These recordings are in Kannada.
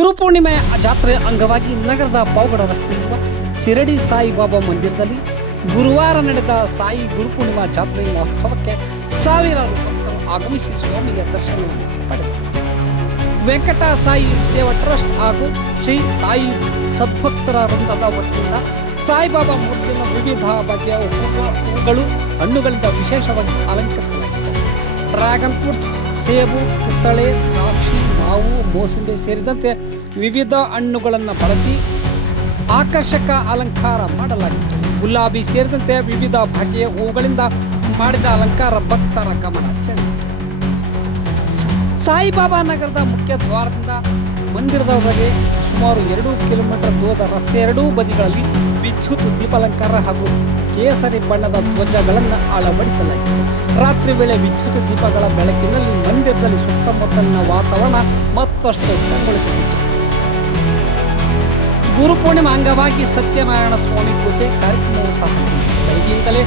ಗುರುಪೂರ್ಣಿಮೆ ಜಾತ್ರೆ ಅಂಗವಾಗಿ ನಗರದ ಪಾವಗಡ ರಸ್ತೆಯಿರುವ ಶಿರಡಿ ಸಾಯಿಬಾಬಾ ಮಂದಿರದಲ್ಲಿ ಗುರುವಾರ ನಡೆದ ಸಾಯಿ ಗುರುಪೂರ್ಣಿಮಾ ಜಾತ್ರೆ ಮಹೋತ್ಸವಕ್ಕೆ ಸಾವಿರಾರು ಭಕ್ತರು ಆಗಮಿಸಿ ಸ್ವಾಮಿಯ ದರ್ಶನವನ್ನು ಪಡೆದರು. ವೆಂಕಟ ಸಾಯಿ ಸೇವಾ ಟ್ರಸ್ಟ್ ಹಾಗೂ ಶ್ರೀ ಸಾಯಿ ಸದ್ಭಕ್ತರ ವೃಂದದ ವತಿಯಿಂದ ಸಾಯಿಬಾಬಾ ಮೂರ್ತಿಯನ್ನು ವಿವಿಧ ಬಗೆಯ ಹೂಗಳು ಹಣ್ಣುಗಳಿಂದ ವಿಶೇಷವಾಗಿ ಅಲಂಕರಿಸಲಾಗಿದೆ. ಡ್ರ್ಯಾಗನ್ ಫ್ರೂಟ್ಸ್, ಸೇಬು, ಕಿತ್ತಳೆ, ದ್ರಾಕ್ಷಿ, ಮಾವು, ಮೋಸಂಬಿ ಸೇರಿದಂತೆ ವಿವಿಧ ಹಣ್ಣುಗಳನ್ನು ಬಳಸಿ ಆಕರ್ಷಕ ಅಲಂಕಾರ ಮಾಡಲಾಗಿತ್ತು. ಗುಲಾಬಿ ಸೇರಿದಂತೆ ವಿವಿಧ ಬಗೆಯ ಹೂಗಳಿಂದ ಮಾಡಿದ ಅಲಂಕಾರ ಭಕ್ತರ ಗಮನ ಸೆಳೆಯಿತು. ಸಾಯಿಬಾಬಾ ನಗರದ ಮುಖ್ಯ ದ್ವಾರದಿಂದ ಮಂದಿರದವರೆಗೆ ಸುಮಾರು 2 ಕಿಲೋಮೀಟರ್ ದೂರದ ರಸ್ತೆ ಎರಡೂ ಬದಿಗಳಲ್ಲಿ ವಿದ್ಯುತ್ ದೀಪಾಲಂಕಾರ ಹಾಗೂ ಕೇಸರಿ ಬಣ್ಣದ ಧ್ವಜಗಳನ್ನು ಅಳವಡಿಸಲಾಗಿತ್ತು. ರಾತ್ರಿ ವೇಳೆ ವಿದ್ಯುತ್ ದೀಪಗಳ ಬೆಳಕಿನಲ್ಲಿ ಮಂದಿರದಲ್ಲಿ ಸುತ್ತಮುತ್ತಲಿನ ವಾತಾವರಣ ಮತ್ತಷ್ಟು ಕಂಗೊಳಿಸುತ್ತಿತ್ತು. ಗುರುಪೂರ್ಣಿಮಾ ಅಂಗವಾಗಿ ಸತ್ಯನಾರಾಯಣ ಸ್ವಾಮಿ ಪೂಜೆ ಕಾರ್ಯಕ್ರಮವು ಸಹ ಬೆಳಗ್ಗೆಯಿಂದಲೇ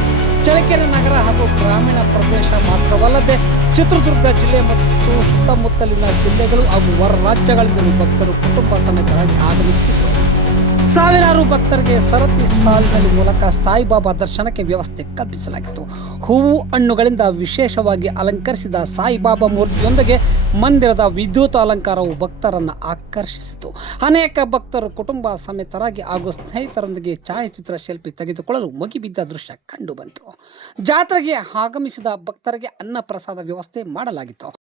ಚಳ್ಳಕೆರೆ ನಗರ ಹಾಗೂ ಗ್ರಾಮೀಣ ಪ್ರದೇಶ ಮಾತ್ರವಲ್ಲದೆ ಚಿತ್ರದುರ್ಗ ಜಿಲ್ಲೆ ಮತ್ತು ಸುತ್ತಮುತ್ತಲಿನ ಜಿಲ್ಲೆಗಳು ಹಾಗೂ ಹೊರ ರಾಜ್ಯಗಳಿಂದಲೂ ಭಕ್ತರು ಕುಟುಂಬ ಸಮೇತರಾಗಿ ಆಗಮಿಸುತ್ತಿದ್ದರು. ಸಾವಿರಾರು ಭಕ್ತರಿಗೆ ಸರತಿ ಸಾಲಿನಲ್ಲಿ ಮೂಲಕ ಸಾಯಿಬಾಬಾ ದರ್ಶನಕ್ಕೆ ವ್ಯವಸ್ಥೆ ಕಲ್ಪಿಸಲಾಗಿತ್ತು. ಹೂವು ಹಣ್ಣುಗಳಿಂದ ವಿಶೇಷವಾಗಿ ಅಲಂಕರಿಸಿದ ಸಾಯಿಬಾಬಾ ಮೂರ್ತಿಯೊಂದಿಗೆ ಮಂದಿರದ ವಿದ್ಯುತ್ ಅಲಂಕಾರವು ಭಕ್ತರನ್ನು ಆಕರ್ಷಿಸಿತು. ಅನೇಕ ಭಕ್ತರು ಕುಟುಂಬ ಸಮೇತರಾಗಿ ಹಾಗೂ ಸ್ನೇಹಿತರೊಂದಿಗೆ ಛಾಯಾಚಿತ್ರ ಸೆಲ್ಫಿ ತೆಗೆದುಕೊಳ್ಳಲು ಮುಗಿಬಿದ್ದ ದೃಶ್ಯ ಕಂಡುಬಂತು. ಜಾತ್ರೆಗೆ ಆಗಮಿಸಿದ ಭಕ್ತರಿಗೆ ಅನ್ನ ಪ್ರಸಾದ ವ್ಯವಸ್ಥೆ ಮಾಡಲಾಗಿತ್ತು.